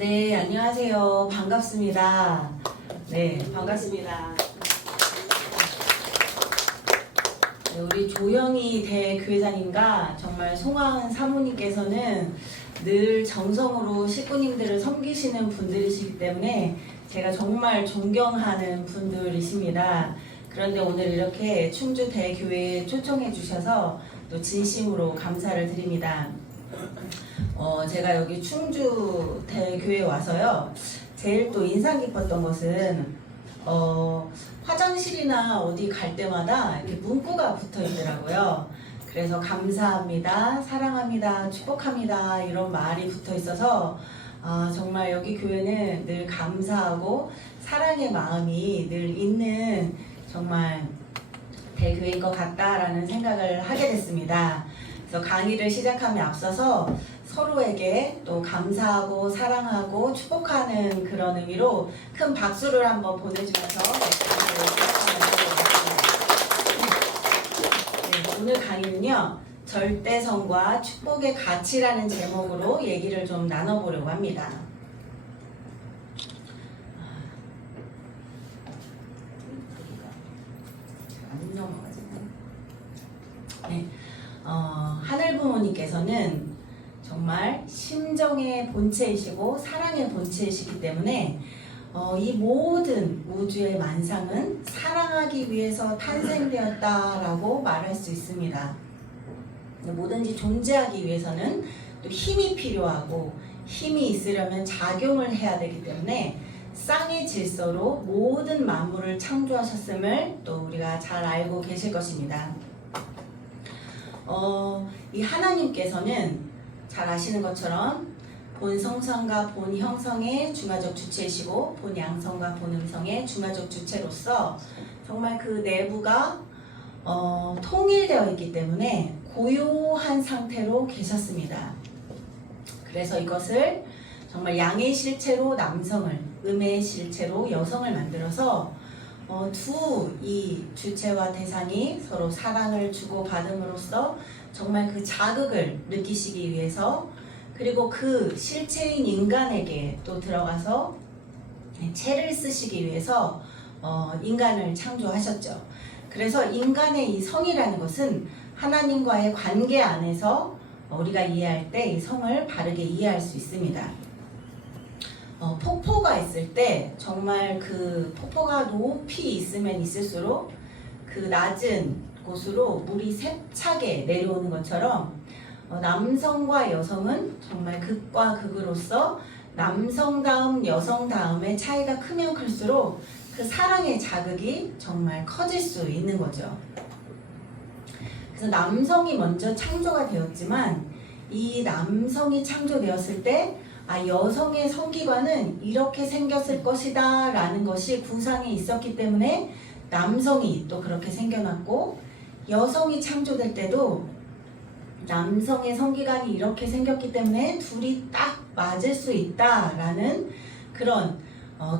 네, 안녕하세요. 반갑습니다. 네, 반갑습니다. 네, 우리 조영희 대교회장님과 정말 송하은 사모님께서는 늘 정성으로 식구님들을 섬기시는 분들이시기 때문에 제가 정말 존경하는 분들이십니다. 그런데 오늘 이렇게 충주 대교회에 초청해 주셔서 또 진심으로 감사를 드립니다. 제가 여기 충주 대교회에 와서요, 제일 또 인상 깊었던 것은 화장실이나 어디 갈 때마다 이렇게 문구가 붙어 있더라고요. 그래서 감사합니다, 사랑합니다, 축복합니다 이런 말이 붙어 있어서 정말 여기 교회는 늘 감사하고 사랑의 마음이 늘 있는 정말 대교회인 것 같다라는 생각을 하게 됐습니다. 그래서 강의를 시작함에 앞서서 서로에게 또 감사하고 사랑하고 축복하는 그런 의미로 큰 박수를 한번 보내주면서 네, 오늘 강의는요, 절대성과 축복의 가치라는 제목으로 얘기를 좀 나눠보려고 합니다. 안 넘어가지고. 네. 하늘 부모님께서는 정말 심정의 본체이시고 사랑의 본체이시기 때문에 이 모든 우주의 만상은 사랑하기 위해서 탄생되었다라고 말할 수 있습니다. 뭐든지 존재하기 위해서는 또 힘이 필요하고 힘이 있으려면 작용을 해야 되기 때문에 쌍의 질서로 모든 만물을 창조하셨음을 또 우리가 잘 알고 계실 것입니다. 이 하나님께서는 잘 아시는 것처럼 본 성상과 본 형성의 중화적 주체이시고 본 양성과 본 음성의 중화적 주체로서 정말 그 내부가 통일되어 있기 때문에 고요한 상태로 계셨습니다. 그래서 이것을 정말 양의 실체로 남성을, 음의 실체로 여성을 만들어서 이 주체와 대상이 서로 사랑을 주고받음으로써 정말 그 자극을 느끼시기 위해서, 그리고 그 실체인 인간에게 또 들어가서 채를 쓰시기 위해서 인간을 창조하셨죠. 그래서 인간의 이 성이라는 것은 하나님과의 관계 안에서 우리가 이해할 때 이 성을 바르게 이해할 수 있습니다. 폭포가 있을 때 정말 그 폭포가 높이 있으면 있을수록 그 낮은 곳으로 물이 세차게 내려오는 것처럼 남성과 여성은 정말 극과 극으로서 남성 다음 여성 다음의 차이가 크면 클수록 그 사랑의 자극이 정말 커질 수 있는 거죠. 그래서 남성이 먼저 창조가 되었지만 이 남성이 창조되었을 때 여성의 성기관은 이렇게 생겼을 것이다 라는 것이 구상이 있었기 때문에 남성이 또 그렇게 생겨났고, 여성이 창조될 때도 남성의 성기관이 이렇게 생겼기 때문에 둘이 딱 맞을 수 있다 라는 그런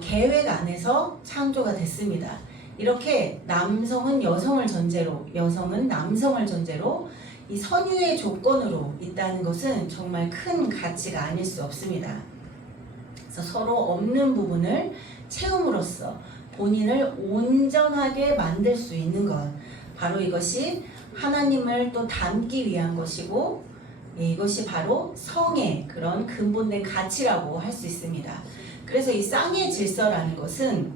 계획 안에서 창조가 됐습니다. 이렇게 남성은 여성을 전제로, 여성은 남성을 전제로 이 선유의 조건으로 있다는 것은 정말 큰 가치가 아닐 수 없습니다. 그래서 서로 없는 부분을 채움으로써 본인을 온전하게 만들 수 있는 것, 바로 이것이 하나님을 또 닮기 위한 것이고, 이것이 바로 성의 그런 근본된 가치라고 할 수 있습니다. 그래서 이 쌍의 질서라는 것은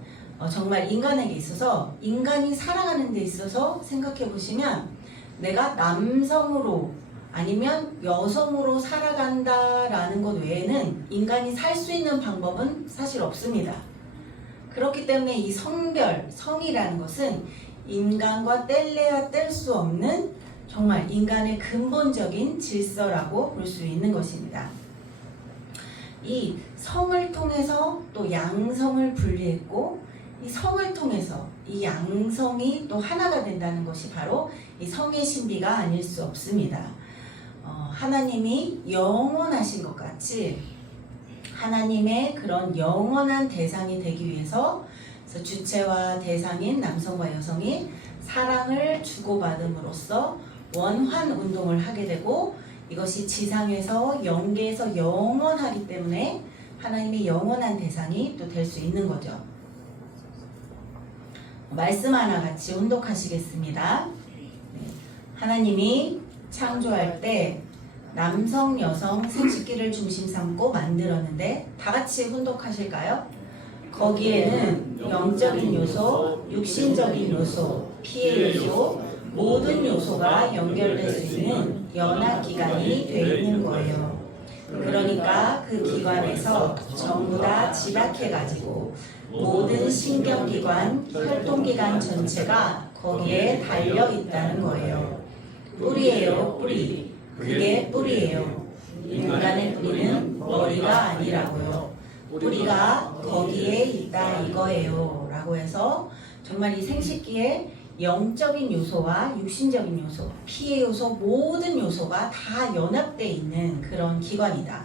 정말 인간에게 있어서, 인간이 살아가는 데 있어서 생각해 보시면 내가 남성으로 아니면 여성으로 살아간다라는 것 외에는 인간이 살 수 있는 방법은 사실 없습니다. 그렇기 때문에 이 성별, 성이라는 것은 인간과 뗄래야 뗄 수 없는 정말 인간의 근본적인 질서라고 볼 수 있는 것입니다. 이 성을 통해서 또 양성을 분리했고, 이 성을 통해서 이 양성이 또 하나가 된다는 것이 바로 이 성의 신비가 아닐 수 없습니다. 하나님이 영원하신 것 같이 하나님의 그런 영원한 대상이 되기 위해서, 그래서 주체와 대상인 남성과 여성이 사랑을 주고받음으로써 원환 운동을 하게 되고, 이것이 지상에서 영계에서 영원하기 때문에 하나님의 영원한 대상이 또 될 수 있는 거죠. 말씀 하나 같이 혼독하시겠습니다. 하나님이 창조할 때 남성, 여성, 생식기를 중심 삼고 만들었는데 다 같이 혼독하실까요? 거기에는 영적인 요소, 육신적인 요소, 피의 요소, 모든 요소가 연결될 수 있는 연합기관이 되어 있는 거예요. 그러니까 그 기관에서 전부 다 집약해가지고 모든 신경기관, 혈통기관 전체가 거기에 달려있다는 거예요. 뿌리예요, 뿌리. 그게 뿌리예요. 인간의 뿌리는 머리가 아니라고요. 뿌리가 거기에 있다 이거예요. 라고 해서 정말 이 생식기에 영적인 요소와 육신적인 요소, 피의 요소, 모든 요소가 다 연합되어 있는 그런 기관이다.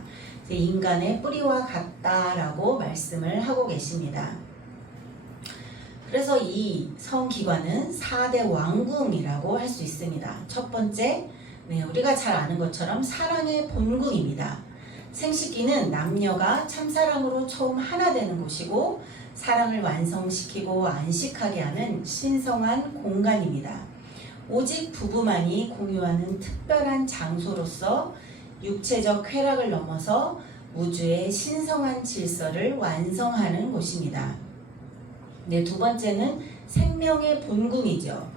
인간의 뿌리와 같다라고 말씀을 하고 계십니다. 그래서 이 성기관은 4대 왕궁이라고 할 수 있습니다. 첫 번째, 우리가 잘 아는 것처럼 사랑의 본궁입니다. 생식기는 남녀가 참사랑으로 처음 하나 되는 곳이고 사랑을 완성시키고 안식하게 하는 신성한 공간입니다. 오직 부부만이 공유하는 특별한 장소로서 육체적 쾌락을 넘어서 우주의 신성한 질서를 완성하는 곳입니다. 두 번째는 생명의 본궁이죠.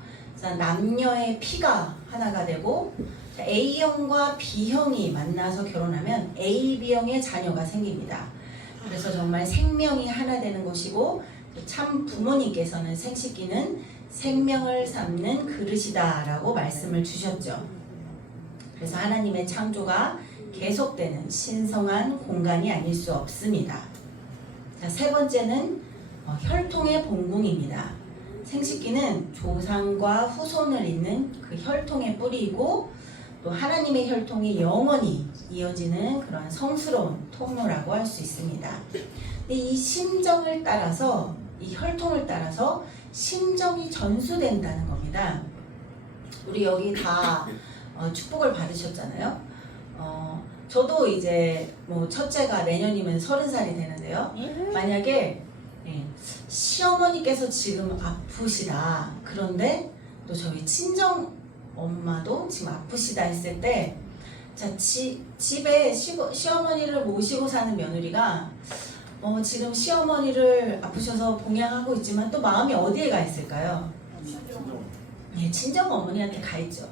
남녀의 피가 하나가 되고 A형과 B형이 만나서 결혼하면 AB형의 자녀가 생깁니다. 그래서 정말 생명이 하나 되는 곳이고 참 부모님께서는 생식기는 생명을 삶는 그릇이다 라고 말씀을 주셨죠. 그래서 하나님의 창조가 계속되는 신성한 공간이 아닐 수 없습니다. 세 번째는 혈통의 본궁입니다. 생식기는 조상과 후손을 잇는 그 혈통의 뿌리이고 또 하나님의 혈통이 영원히 이어지는 그런 성스러운 통로라고 할 수 있습니다. 근데 이 심정을 따라서, 이 혈통을 따라서 심정이 전수된다는 겁니다. 우리 여기 다 축복을 받으셨잖아요. 저도 이제 첫째가 내년이면 30살이 되는데요. 만약에 시어머니께서 지금 아프시다. 그런데 또 저희 친정 엄마도 지금 아프시다 했을 때, 집에 시어머니를 모시고 사는 며느리가 지금 시어머니를 아프셔서 봉양하고 있지만 또 마음이 어디에 가 있을까요? 친정 어머니한테 가 있죠.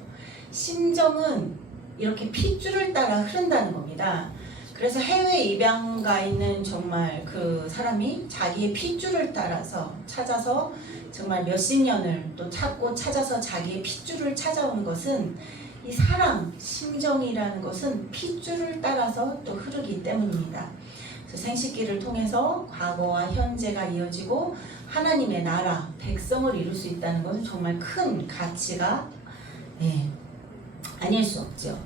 심정은 이렇게 핏줄을 따라 흐른다는 겁니다. 그래서 해외 입양 가 있는 정말 그 사람이 자기의 핏줄을 따라서 찾아서 정말 몇십 년을 또 찾고 찾아서 자기의 핏줄을 찾아오는 것은 이 사랑, 심정이라는 것은 핏줄을 따라서 또 흐르기 때문입니다. 그래서 생식기를 통해서 과거와 현재가 이어지고 하나님의 나라, 백성을 이룰 수 있다는 것은 정말 큰 가치가 아닐 수 없죠.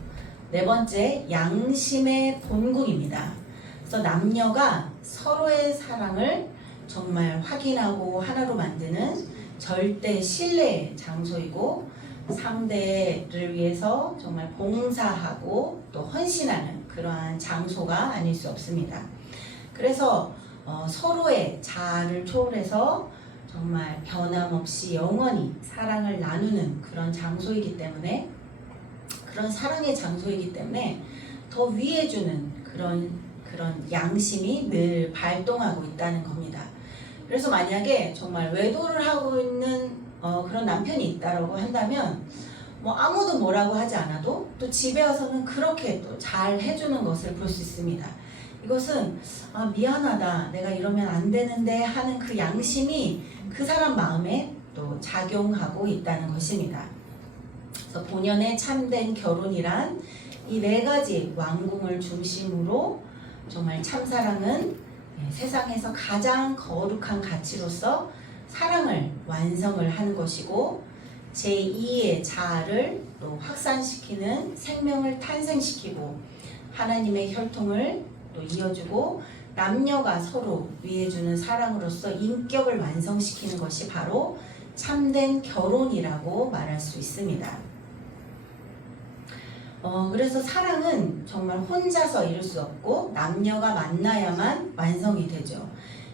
네 번째, 양심의 본궁입니다. 그래서 남녀가 서로의 사랑을 정말 확인하고 하나로 만드는 절대 신뢰의 장소이고 상대를 위해서 정말 봉사하고 또 헌신하는 그러한 장소가 아닐 수 없습니다. 그래서 서로의 자아를 초월해서 정말 변함없이 영원히 사랑을 나누는 그런 장소이기 때문에, 그런 사랑의 장소이기 때문에 더 위해주는 그런 양심이 늘 발동하고 있다는 겁니다. 그래서 만약에 정말 외도를 하고 있는 그런 남편이 있다고 한다면 아무도 뭐라고 하지 않아도 또 집에 와서는 그렇게 또 잘 해주는 것을 볼 수 있습니다. 이것은 미안하다, 내가 이러면 안 되는데 하는 그 양심이 그 사람 마음에 또 작용하고 있다는 것입니다. 그래서 본연의 참된 결혼이란 이 네 가지 왕궁을 중심으로 정말 참사랑은 세상에서 가장 거룩한 가치로서 사랑을 완성을 하는 것이고, 제2의 자아를 또 확산시키는 생명을 탄생시키고 하나님의 혈통을 또 이어주고 남녀가 서로 위해주는 사랑으로서 인격을 완성시키는 것이 바로 참된 결혼이라고 말할 수 있습니다. 그래서 사랑은 정말 혼자서 이룰 수 없고 남녀가 만나야만 완성이 되죠.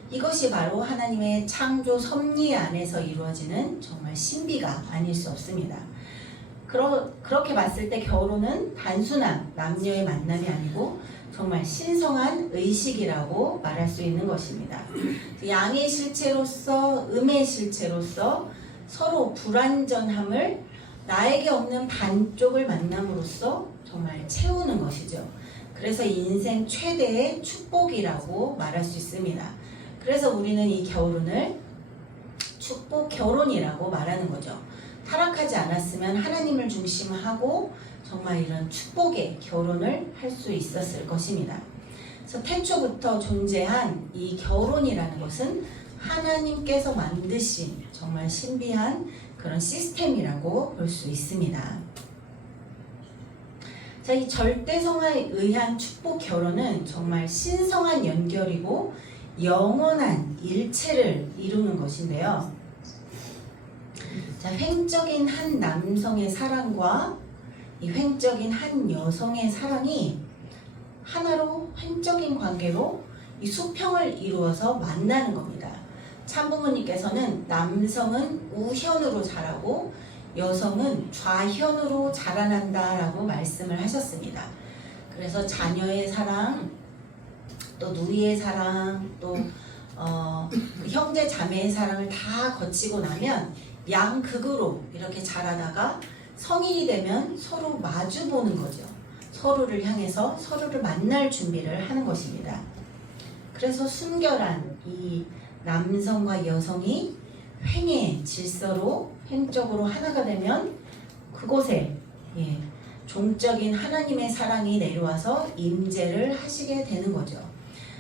이것이 바로 하나님의 창조 섭리 안에서 이루어지는 정말 신비가 아닐 수 없습니다. 그렇게 봤을 때 결혼은 단순한 남녀의 만남이 아니고 정말 신성한 의식이라고 말할 수 있는 것입니다. 양의 실체로서 음의 실체로서 서로 불완전함을 나에게 없는 반쪽을 만남으로써 정말 채우는 것이죠. 그래서 인생 최대의 축복이라고 말할 수 있습니다. 그래서 우리는 이 결혼을 축복 결혼이라고 말하는 거죠. 타락하지 않았으면 하나님을 중심하고 정말 이런 축복의 결혼을 할 수 있었을 것입니다. 그래서 태초부터 존재한 이 결혼이라는 것은 하나님께서 만드신 정말 신비한 그런 시스템이라고 볼 수 있습니다. 자, 이 절대성에 의한 축복 결혼은 정말 신성한 연결이고 영원한 일체를 이루는 것인데요. 자, 횡적인 한 남성의 사랑과 이 횡적인 한 여성의 사랑이 하나로 횡적인 관계로 이 수평을 이루어서 만나는 겁니다. 참부모님께서는 남성은 우현으로 자라고 여성은 좌현으로 자라난다라고 말씀을 하셨습니다. 그래서 자녀의 사랑, 또 누이의 사랑, 또 형제 자매의 사랑을 다 거치고 나면 양극으로 이렇게 자라다가 성인이 되면 서로 마주 보는 거죠. 서로를 향해서 서로를 만날 준비를 하는 것입니다. 그래서 순결한 이 남성과 여성이 횡의 질서로 횡적으로 하나가 되면 그곳에 종적인 하나님의 사랑이 내려와서 임재를 하시게 되는 거죠.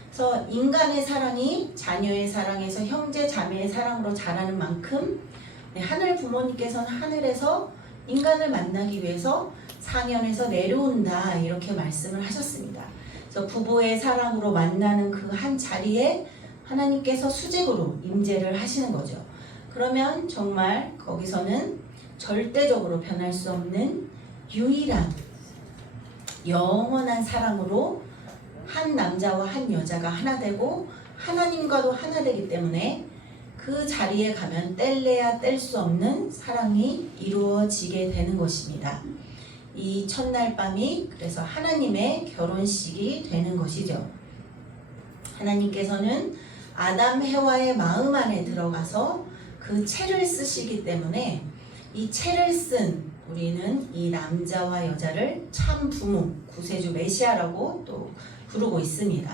그래서 인간의 사랑이 자녀의 사랑에서 형제 자매의 사랑으로 자라는 만큼 하늘 부모님께서는 하늘에서 인간을 만나기 위해서 상현에서 내려온다 이렇게 말씀을 하셨습니다. 그래서 부부의 사랑으로 만나는 그 한 자리에 하나님께서 수직으로 임재를 하시는 거죠. 그러면 정말 거기서는 절대적으로 변할 수 없는 유일한 영원한 사랑으로 한 남자와 한 여자가 하나 되고 하나님과도 하나 되기 때문에 그 자리에 가면 뗄래야 뗄 수 없는 사랑이 이루어지게 되는 것입니다. 이 첫날 밤이 그래서 하나님의 결혼식이 되는 것이죠. 하나님께서는 아담 해와의 마음 안에 들어가서 그 채를 쓰시기 때문에 이 채를 쓴 우리는 이 남자와 여자를 참 부모, 구세주 메시아라고 또 부르고 있습니다.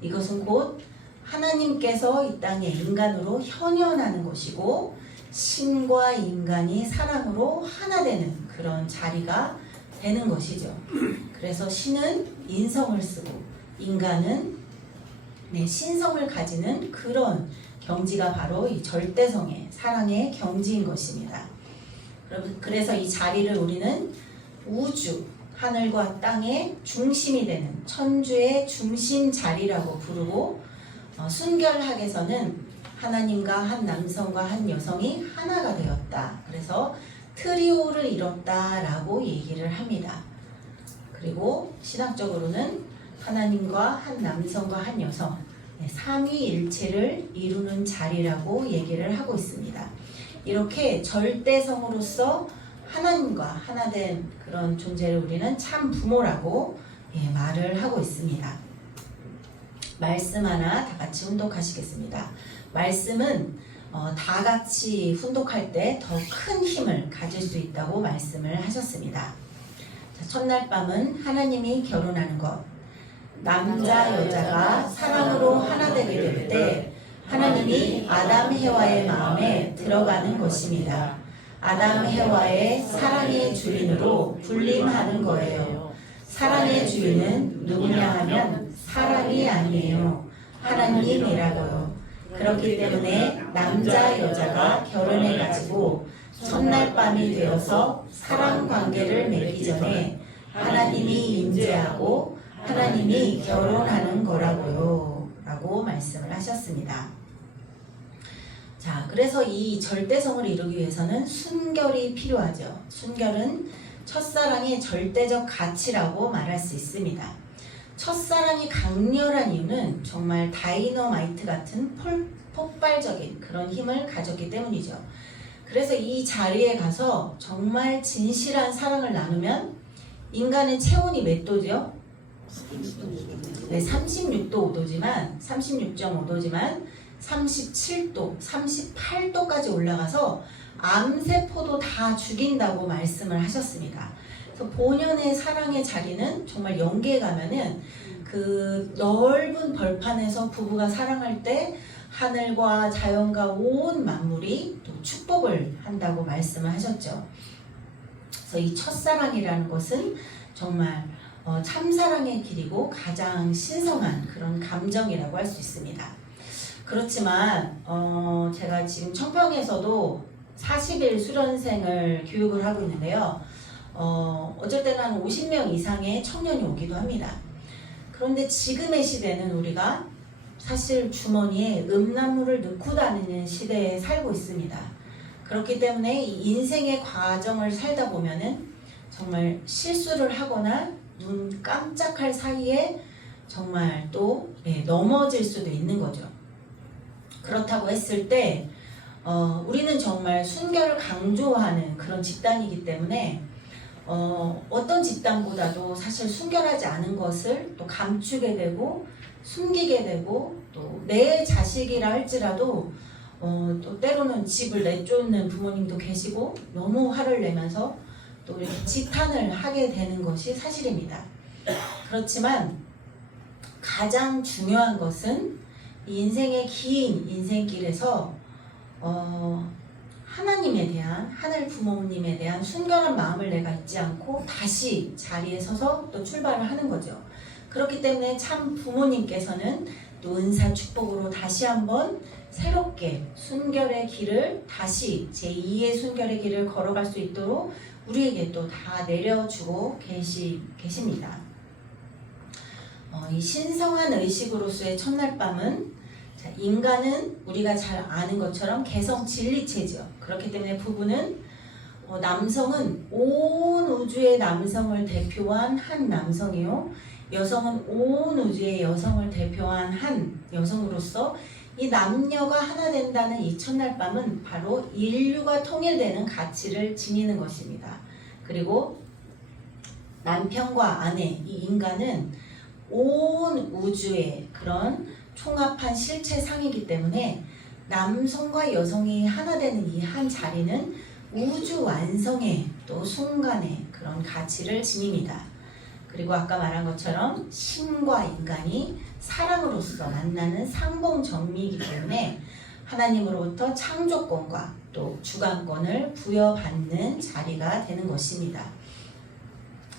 이것은 곧 하나님께서 이 땅에 인간으로 현현하는 것이고 신과 인간이 사랑으로 하나 되는 그런 자리가 되는 것이죠. 그래서 신은 인성을 쓰고 인간은 신성을 가지는 그런 경지가 바로 이 절대성의 사랑의 경지인 것입니다. 그래서 이 자리를 우리는 우주, 하늘과 땅의 중심이 되는 천주의 중심 자리라고 부르고 순결학에서는 하나님과 한 남성과 한 여성이 하나가 되었다. 그래서 트리오를 이뤘다라고 얘기를 합니다. 그리고 신학적으로는 하나님과 한 남성과 한 여성 삼위일체를 이루는 자리라고 얘기를 하고 있습니다. 이렇게 절대성으로서 하나님과 하나 된 그런 존재를 우리는 참 부모라고 말을 하고 있습니다. 말씀 하나 다 같이 훈독하시겠습니다. 말씀은 다 같이 훈독할 때 더 큰 힘을 가질 수 있다고 말씀을 하셨습니다. 자, 첫날 밤은 하나님이 결혼하는 것, 남자 여자가 사랑으로 하나 되게 될 때 하나님이 아담 해와의 마음에 들어가는 것입니다. 아담 해와의 사랑의 주인으로 군림하는 거예요. 사랑의 주인은 누구냐 하면 사람이 아니에요. 하나님이라고요. 그렇기 때문에 남자 여자가 결혼해 가지고 첫날 밤이 되어서 사랑 관계를 맺기 전에 하나님이 임재하고 하나님이 결혼하는 거라고요. 라고 말씀을 하셨습니다. 자, 그래서 이 절대성을 이루기 위해서는 순결이 필요하죠. 순결은 첫사랑의 절대적 가치라고 말할 수 있습니다. 첫사랑이 강렬한 이유는 정말 다이너마이트 같은 폭발적인 그런 힘을 가졌기 때문이죠. 그래서 이 자리에 가서 정말 진실한 사랑을 나누면 인간의 체온이 몇 도죠? 네, 36.5도지만 37도, 38도까지 올라가서 암세포도 다 죽인다고 말씀을 하셨습니다. 그래서 본연의 사랑의 자리는 정말 영계에 가면은 그 넓은 벌판에서 부부가 사랑할 때 하늘과 자연과 온 만물이 또 축복을 한다고 말씀을 하셨죠. 그래서 이 첫사랑이라는 것은 정말 참사랑의 길이고 가장 신성한 그런 감정이라고 할 수 있습니다. 그렇지만 제가 지금 청평에서도 40일 수련생을 교육을 하고 있는데요. 어쩔 때는 한 50명 이상의 청년이 오기도 합니다. 그런데 지금의 시대는 우리가 사실 주머니에 음란물을 넣고 다니는 시대에 살고 있습니다. 그렇기 때문에 이 인생의 과정을 살다 보면은 정말 실수를 하거나 눈 깜짝할 사이에 정말 또 넘어질 수도 있는 거죠. 그렇다고 했을 때 우리는 정말 순결을 강조하는 그런 집단이기 때문에 어떤 집단보다도 사실 순결하지 않은 것을 또 감추게 되고 숨기게 되고 또 내 자식이라 할지라도 또 때로는 집을 내쫓는 부모님도 계시고 너무 화를 내면서 또 이렇게 지탄을 하게 되는 것이 사실입니다. 그렇지만 가장 중요한 것은 인생의 긴 인생길에서 하나님에 대한 하늘 부모님에 대한 순결한 마음을 내가 잊지 않고 다시 자리에 서서 또 출발을 하는 거죠. 그렇기 때문에 참 부모님께서는 또 은사 축복으로 다시 한번 새롭게 순결의 길을 다시 제2의 순결의 길을 걸어갈 수 있도록 우리에게 또 다 내려주고 계십니다. 이 신성한 의식으로서의 첫날 밤은 인간은 우리가 잘 아는 것처럼 개성 진리체죠. 그렇기 때문에 부부는 남성은 온 우주의 남성을 대표한 한 남성이요, 여성은 온 우주의 여성을 대표한 한 여성으로서 이 남녀가 하나 된다는 이 첫날 밤은 바로 인류가 통일되는 가치를 지니는 것입니다. 그리고 남편과 아내, 이 인간은 온 우주의 그런 총합한 실체상이기 때문에 남성과 여성이 하나 되는 이 한 자리는 우주 완성의 또 순간의 그런 가치를 지닙니다. 그리고 아까 말한 것처럼 신과 인간이 사랑으로서 만나는 상봉정미이기 때문에 하나님으로부터 창조권과 또 주관권을 부여받는 자리가 되는 것입니다.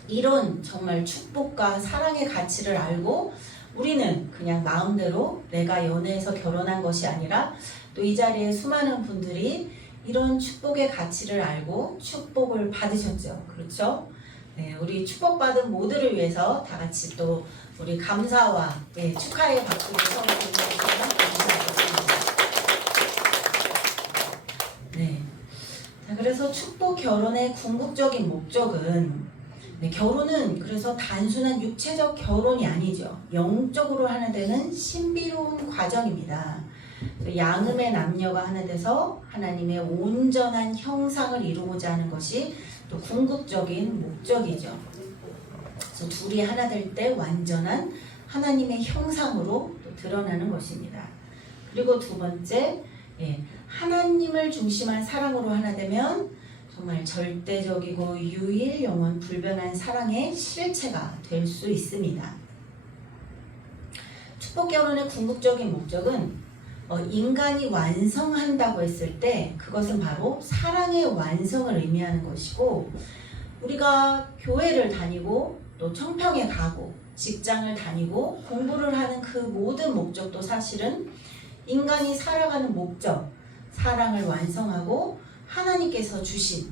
이런 정말 축복과 사랑의 가치를 알고 우리는 그냥 마음대로 내가 연애해서 결혼한 것이 아니라 또 이 자리에 수많은 분들이 이런 축복의 가치를 알고 축복을 받으셨죠. 그렇죠? 네, 우리 축복받은 모두를 위해서 다 같이 또 우리 감사와 축하의 박수를 서로 보내주시면 감사하겠습니다. 네. 자, 그래서 축복 결혼의 궁극적인 목적은 결혼은 그래서 단순한 육체적 결혼이 아니죠. 영적으로 하나 되는 신비로운 과정입니다. 양음의 남녀가 하나 돼서 하나님의 온전한 형상을 이루고자 하는 것이 또 궁극적인 목적이죠. 그래서 둘이 하나 될 때 완전한 하나님의 형상으로 또 드러나는 것입니다. 그리고 두 번째, 하나님을 중심한 사랑으로 하나 되면 정말 절대적이고 유일 영원 불변한 사랑의 실체가 될 수 있습니다. 축복 결혼의 궁극적인 목적은 인간이 완성한다고 했을 때 그것은 바로 사랑의 완성을 의미하는 것이고, 우리가 교회를 다니고 또 청평에 가고 직장을 다니고 공부를 하는 그 모든 목적도 사실은 인간이 살아가는 목적, 사랑을 완성하고 하나님께서 주신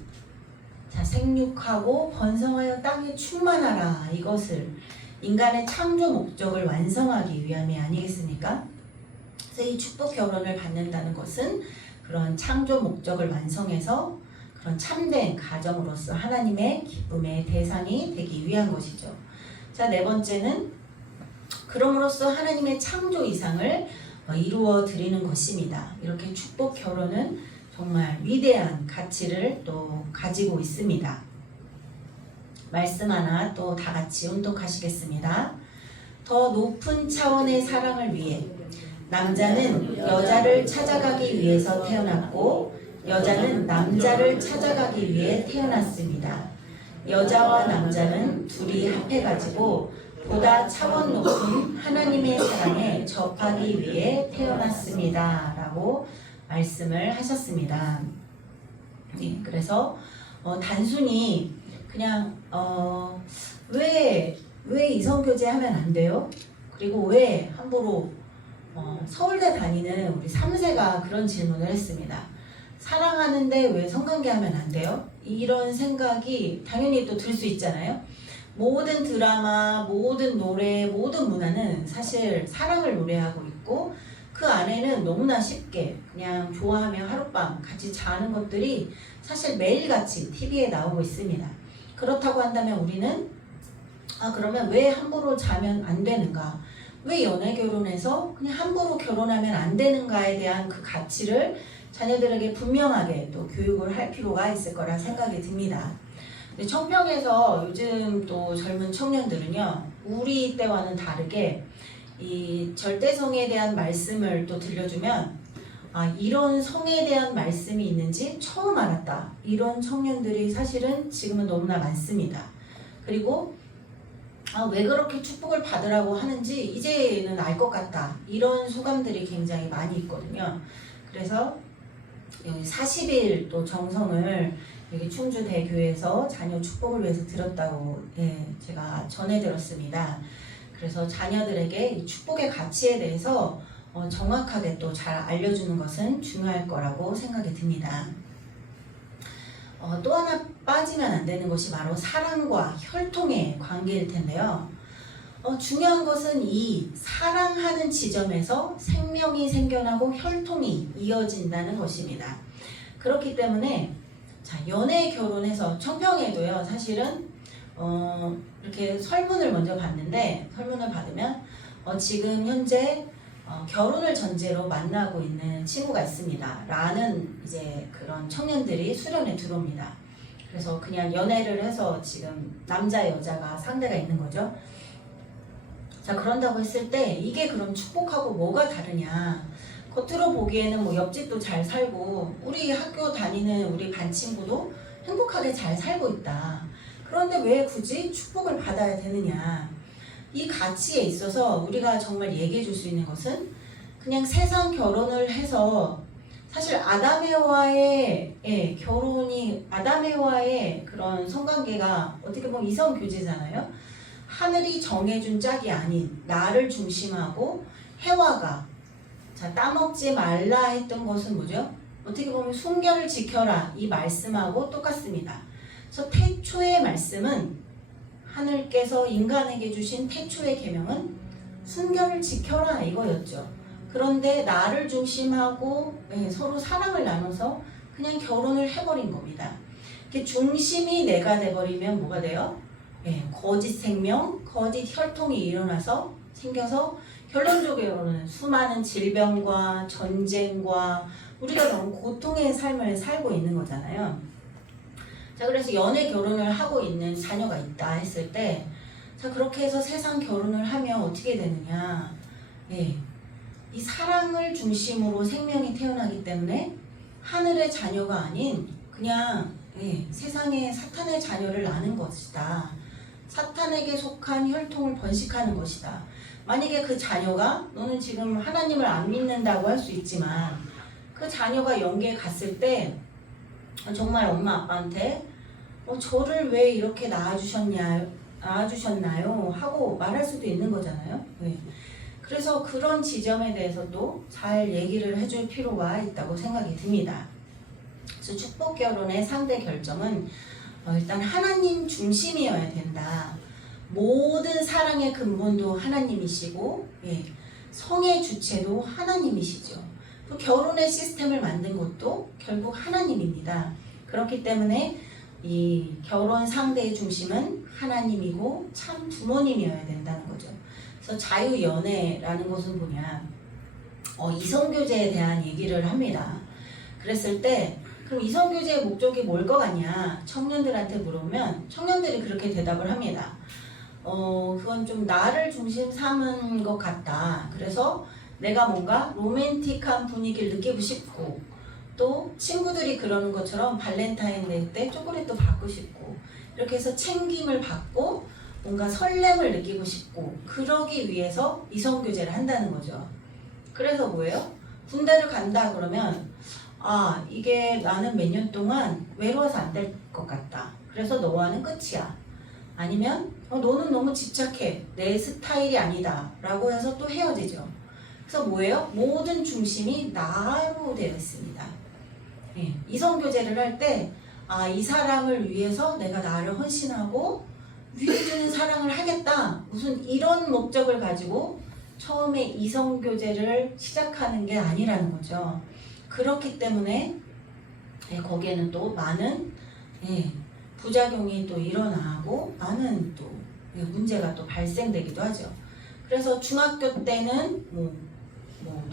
생육하고 번성하여 땅에 충만하라, 이것을 인간의 창조 목적을 완성하기 위함이 아니겠습니까? 그래서 이 축복 결혼을 받는다는 것은 그런 창조 목적을 완성해서 그런 참된 가정으로서 하나님의 기쁨의 대상이 되기 위한 것이죠. 자, 네 번째는 그럼으로써 하나님의 창조 이상을 이루어 드리는 것입니다. 이렇게 축복 결혼은 정말 위대한 가치를 또 가지고 있습니다. 말씀 하나 또 다 같이 운독하시겠습니다. 더 높은 차원의 사랑을 위해 남자는 여자를 찾아가기 위해서 태어났고 여자는 남자를 찾아가기 위해 태어났습니다. 여자와 남자는 둘이 합해가지고 보다 차원 높은 하나님의 사랑에 접하기 위해 태어났습니다. 라고 말씀을 하셨습니다. 네, 그래서 단순히 그냥 왜 이성교제 하면 안 돼요? 그리고 왜 함부로 서울대 다니는 우리 3세가 그런 질문을 했습니다. 사랑하는데 왜 성관계 하면 안 돼요? 이런 생각이 당연히 또 들 수 있잖아요. 모든 드라마, 모든 노래, 모든 문화는 사실 사랑을 노래하고 있고 그 안에는 너무나 쉽게 그냥 좋아하며 하룻밤 같이 자는 것들이 사실 매일같이 TV에 나오고 있습니다. 그렇다고 한다면 우리는 그러면 왜 함부로 자면 안 되는가? 왜 연애 결혼해서 그냥 함부로 결혼하면 안 되는가에 대한 그 가치를 자녀들에게 분명하게 또 교육을 할 필요가 있을 거라 생각이 듭니다. 근데 청평에서 요즘 또 젊은 청년들은요, 우리 때와는 다르게 이 절대성에 대한 말씀을 또 들려주면 이런 성에 대한 말씀이 있는지 처음 알았다. 이런 청년들이 사실은 지금은 너무나 많습니다. 그리고 왜 그렇게 축복을 받으라고 하는지 이제는 알 것 같다. 이런 소감들이 굉장히 많이 있거든요. 그래서 여기 40일 또 정성을 여기 충주대교에서 자녀 축복을 위해서 드렸다고 제가 전해 들었습니다. 그래서 자녀들에게 이 축복의 가치에 대해서 정확하게 또 잘 알려주는 것은 중요할 거라고 생각이 듭니다. 또 하나 빠지면 안 되는 것이 바로 사랑과 혈통의 관계일 텐데요. 중요한 것은 이 사랑하는 지점에서 생명이 생겨나고 혈통이 이어진다는 것입니다. 그렇기 때문에 자, 연애 결혼해서 청평에도요, 사실은 이렇게 설문을 먼저 받는데 설문을 받으면 지금 현재 결혼을 전제로 만나고 있는 친구가 있습니다. 라는 이제 그런 청년들이 수련에 들어옵니다. 그래서 그냥 연애를 해서 지금 남자 여자가 상대가 있는 거죠. 자, 그런다고 했을 때 이게 그럼 축복하고 뭐가 다르냐? 겉으로 보기에는 뭐 옆집도 잘 살고 우리 학교 다니는 우리 반 친구도 행복하게 잘 살고 있다. 그런데 왜 굳이 축복을 받아야 되느냐? 이 가치에 있어서 우리가 정말 얘기해 줄 수 있는 것은 그냥 세상 결혼을 해서 사실 아담에와의 아담에와의 그런 성관계가 어떻게 보면 이성 교제잖아요. 하늘이 정해준 짝이 아닌 나를 중심하고 해와가 따먹지 말라 했던 것은 뭐죠? 어떻게 보면 순결을 지켜라 이 말씀하고 똑같습니다. 그래서 태초의 말씀은 하늘께서 인간에게 주신 태초의 계명은 순결을 지켜라 이거였죠. 그런데 나를 중심하고 서로 사랑을 나눠서 그냥 결혼을 해버린 겁니다. 중심이 내가 돼버리면 뭐가 돼요? 거짓 생명, 거짓 혈통이 일어나서 생겨서 결론적으로는 수많은 질병과 전쟁과 우리가 너무 고통의 삶을 살고 있는 거잖아요. 자, 그래서 연애 결혼을 하고 있는 자녀가 있다 했을 때, 자, 그렇게 해서 세상 결혼을 하면 어떻게 되느냐? 이 사랑을 중심으로 생명이 태어나기 때문에 하늘의 자녀가 아닌 그냥 세상에 사탄의 자녀를 낳는 것이다. 사탄에게 속한 혈통을 번식하는 것이다. 만약에 그 자녀가 너는 지금 하나님을 안 믿는다고 할 수 있지만 그 자녀가 영계에 갔을 때 정말 엄마 아빠한테 저를 왜 이렇게 낳아주셨나요? 하고 말할 수도 있는 거잖아요. 그래서 그런 지점에 대해서도 잘 얘기를 해줄 필요가 있다고 생각이 듭니다. 그래서 축복 결혼의 상대 결정은 일단 하나님 중심이어야 된다. 모든 사랑의 근본도 하나님이시고 성의 주체도 하나님이시죠. 또 결혼의 시스템을 만든 것도 결국 하나님입니다. 그렇기 때문에 이 결혼 상대의 중심은 하나님이고 참 부모님이어야 된다는 거죠. 그래서 자유연애라는 것은 뭐냐, 이성교제에 대한 얘기를 합니다. 그랬을 때 그럼 이성교제의 목적이 뭘 것 같냐 청년들한테 물어보면 청년들이 그렇게 대답을 합니다. 그건 좀 나를 중심 삼은 것 같다. 그래서 내가 뭔가 로맨틱한 분위기를 느끼고 싶고, 또 친구들이 그러는 것처럼 발렌타인데이 때 초콜릿도 받고 싶고, 이렇게 해서 챙김을 받고 뭔가 설렘을 느끼고 싶고, 그러기 위해서 이성교제를 한다는 거죠. 그래서 뭐예요? 군대를 간다 그러면 이게 나는 몇 년 동안 외로워서 안 될 것 같다. 그래서 너와는 끝이야. 아니면 너는 너무 집착해. 내 스타일이 아니다. 라고 해서 또 헤어지죠. 그래서 뭐예요? 모든 중심이 나로 되어 있습니다. 이성교제를 할 때 이 사람을 위해서 내가 나를 헌신하고 위해주는 사랑을 하겠다. 무슨 이런 목적을 가지고 처음에 이성교제를 시작하는 게 아니라는 거죠. 그렇기 때문에 거기에는 또 많은 부작용이 또 일어나고 많은 또 문제가 또 발생되기도 하죠. 그래서 중학교 때는 뭐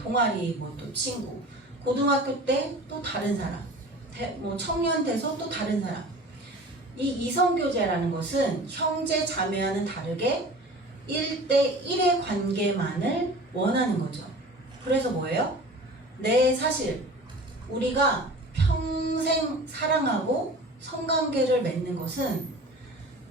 동아리 또 친구, 고등학교 때 또 다른 사람, 청년 돼서 또 다른 사람. 이 이성교제라는 것은 형제 자매와는 다르게 1대1의 관계만을 원하는 거죠. 그래서 뭐예요? 사실 우리가 평생 사랑하고 성관계를 맺는 것은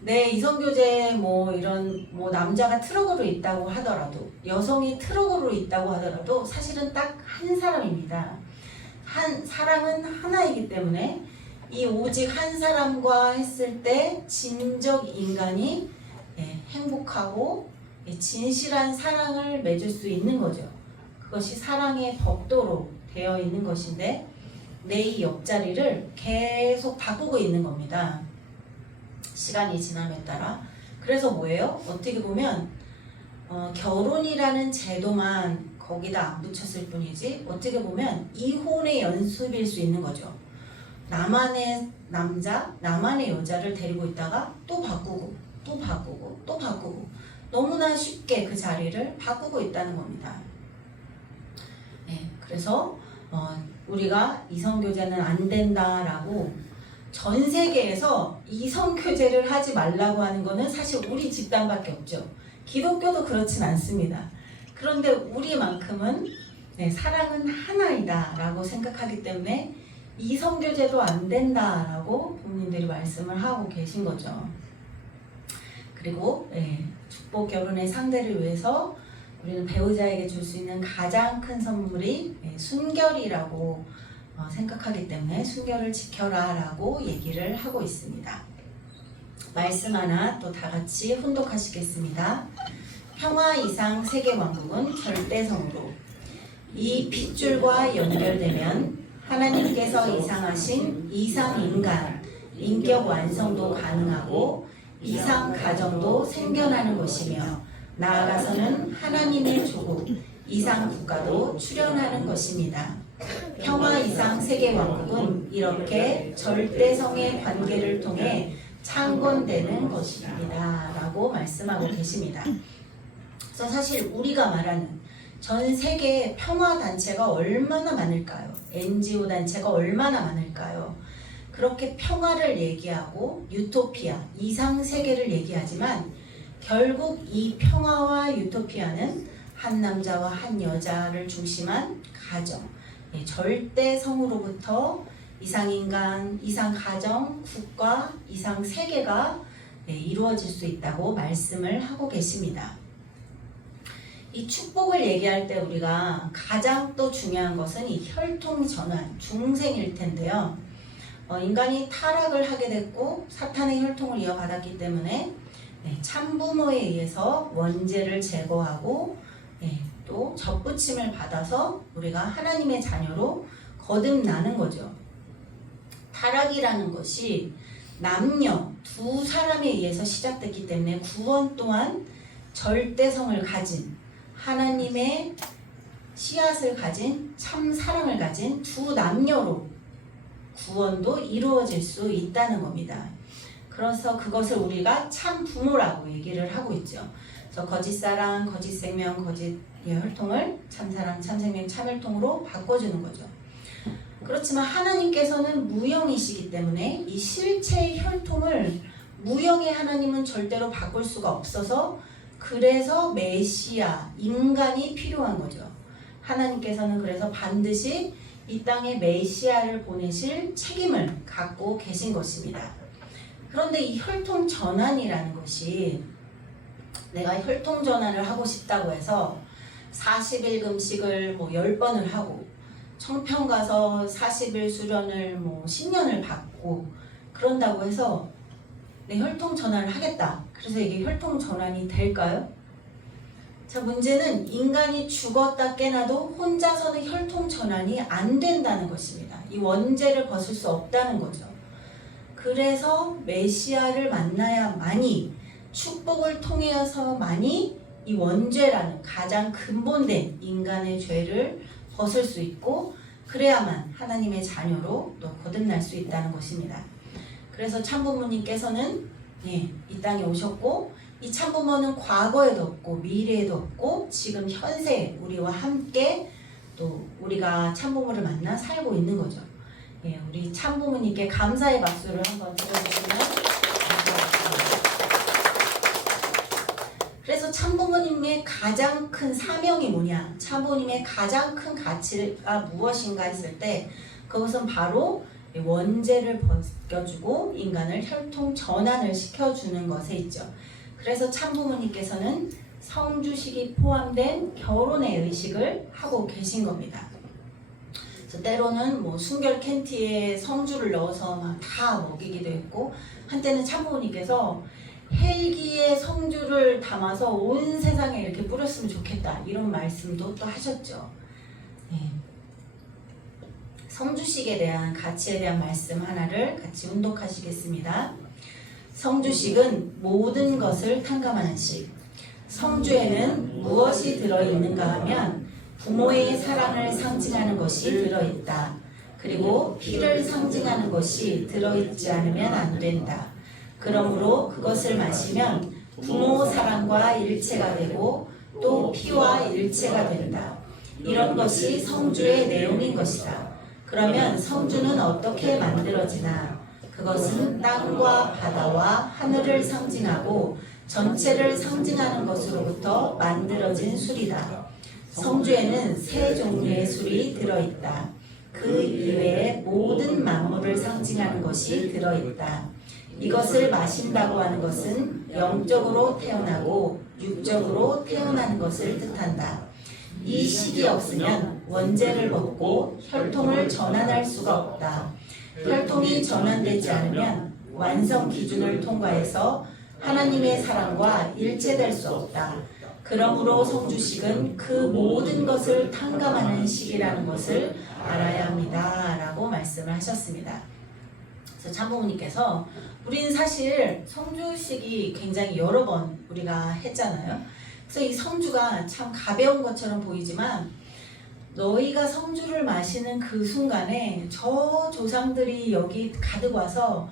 내 이성교제 이런 남자가 트럭으로 있다고 하더라도, 여성이 트럭으로 있다고 하더라도 사실은 딱 한 사람입니다. 사랑은 하나이기 때문에 이 오직 한 사람과 했을 때 진적 인간이 행복하고 진실한 사랑을 맺을 수 있는 거죠. 그것이 사랑의 법도로 되어 있는 것인데 내 이 옆자리를 계속 바꾸고 있는 겁니다. 시간이 지남에 따라. 그래서 뭐예요? 어떻게 보면 결혼이라는 제도만 거기다 안 붙였을 뿐이지 어떻게 보면 이혼의 연습일 수 있는 거죠. 나만의 남자, 나만의 여자를 데리고 있다가 또 바꾸고 또 바꾸고 또 바꾸고 너무나 쉽게 그 자리를 바꾸고 있다는 겁니다. 그래서 우리가 이성교제는 안 된다라고 전 세계에서 이성교제를 하지 말라고 하는 거는 사실 우리 집단밖에 없죠. 기독교도 그렇진 않습니다. 그런데 우리만큼은 사랑은 하나이다 라고 생각하기 때문에 이성교제도 안 된다 라고 부모님들이 말씀을 하고 계신 거죠. 그리고 축복 결혼의 상대를 위해서 우리는 배우자에게 줄 수 있는 가장 큰 선물이 순결이라고 생각하기 때문에 순결을 지켜라 라고 얘기를 하고 있습니다. 말씀 하나 또 다 같이 훈독하시겠습니다. 평화 이상 세계왕국은 절대성으로 이 핏줄과 연결되면 하나님께서 이상하신 이상인간, 인격 완성도 가능하고 이상 가정도 생겨나는 것이며 나아가서는 하나님의 조국, 이상 국가도 출현하는 것입니다. 평화 이상 세계왕국은 이렇게 절대성의 관계를 통해 창건되는 것입니다. 라고 말씀하고 계십니다. 그래서 사실 우리가 말하는 전 세계의 평화 단체가 얼마나 많을까요? NGO 단체가 얼마나 많을까요? 그렇게 평화를 얘기하고 유토피아, 이상 세계를 얘기하지만 결국 이 평화와 유토피아는 한 남자와 한 여자를 중심한 가정, 절대성으로부터 이상인간, 이상가정, 국가, 이상세계가 이루어질 수 있다고 말씀을 하고 계십니다. 이 축복을 얘기할 때 우리가 가장 또 중요한 것은 이 혈통전환, 중생일 텐데요. 인간이 타락을 하게 됐고 사탄의 혈통을 이어받았기 때문에 참부모에 의해서 원죄를 제거하고 또 접붙임을 받아서 우리가 하나님의 자녀로 거듭나는 거죠. 타락이라는 것이 남녀 두 사람에 의해서 시작됐기 때문에 구원 또한 절대성을 가진 하나님의 씨앗을 가진 참 사랑을 가진 두 남녀로 구원도 이루어질 수 있다는 겁니다. 그래서 그것을 우리가 참 부모라고 얘기를 하고 있죠. 그래서 거짓 사랑, 거짓 생명, 거짓 혈통을 참사랑, 참생명, 참혈통으로 바꿔주는 거죠. 그렇지만 하나님께서는 무형이시기 때문에 이 실체의 혈통을 무형의 하나님은 절대로 바꿀 수가 없어서 그래서 메시아, 인간이 필요한 거죠. 하나님께서는 그래서 반드시 이 땅에 메시아를 보내실 책임을 갖고 계신 것입니다. 그런데 이 혈통 전환이라는 것이 내가 혈통 전환을 하고 싶다고 해서 40일 금식을 10번을 하고 청평 가서 40일 수련을 10년을 받고 그런다고 해서 내 혈통 전환을 하겠다. 그래서 이게 혈통 전환이 될까요? 자, 문제는 인간이 죽었다 깨나도 혼자서는 혈통 전환이 안 된다는 것입니다. 이 원죄를 벗을 수 없다는 거죠. 그래서 메시아를 만나야만이 축복을 통해서만이 이 원죄라는 가장 근본된 인간의 죄를 벗을 수 있고 그래야만 하나님의 자녀로 또 거듭날 수 있다는 것입니다. 그래서 참부모님께서는 이 땅에 오셨고 이 참부모는 과거에도 없고 미래에도 없고 지금 현세 우리와 함께 또 우리가 참부모를 만나 살고 있는 거죠. 우리 참부모님께 감사의 박수를 한번 드려주시면 감사합니다. 그래서 참부모님의 가장 큰 사명이 뭐냐? 참부모님의 가장 큰 가치가 무엇인가 했을 때 그것은 바로 원죄를 벗겨주고 인간을 혈통 전환을 시켜주는 것에 있죠. 그래서 참부모님께서는 성주식이 포함된 결혼의 의식을 하고 계신 겁니다. 그래서 때로는 순결 캔티에 성주를 넣어서 막 다 먹이기도 했고 한때는 참부모님께서 헬기에 성주를 담아서 온 세상에 이렇게 뿌렸으면 좋겠다 이런 말씀도 또 하셨죠. 성주식에 대한 가치에 대한 말씀 하나를 같이 운독하시겠습니다. 성주식은 모든 것을 탕감하는 식. 성주에는 무엇이 들어있는가 하면 부모의 사랑을 상징하는 것이 들어있다. 그리고 피를 상징하는 것이 들어있지 않으면 안 된다. 그러므로 그것을 마시면 부모 사랑과 일체가 되고 또 피와 일체가 된다. 이런 것이 성주의 내용인 것이다. 그러면 성주는 어떻게 만들어지나? 그것은 땅과 바다와 하늘을 상징하고 전체를 상징하는 것으로부터 만들어진 술이다. 성주에는 세 종류의 술이 들어있다. 그 이외에 모든 만물을 상징하는 것이 들어있다. 이것을 마신다고 하는 것은 영적으로 태어나고 육적으로 태어나는 것을 뜻한다. 이 식이 없으면 원죄를 벗고 혈통을 전환할 수가 없다. 혈통이 전환되지 않으면 완성 기준을 통과해서 하나님의 사랑과 일체될 수 없다. 그러므로 성주식은 그 모든 것을 탕감하는 식이라는 것을 알아야 합니다. 라고 말씀을 하셨습니다. 그래서 참부모님께서 우리는 사실 성주식이 굉장히 여러 번 우리가 했잖아요. 그래서 이 성주가 참 가벼운 것처럼 보이지만 너희가 성주를 마시는 그 순간에 저 조상들이 여기 가득 와서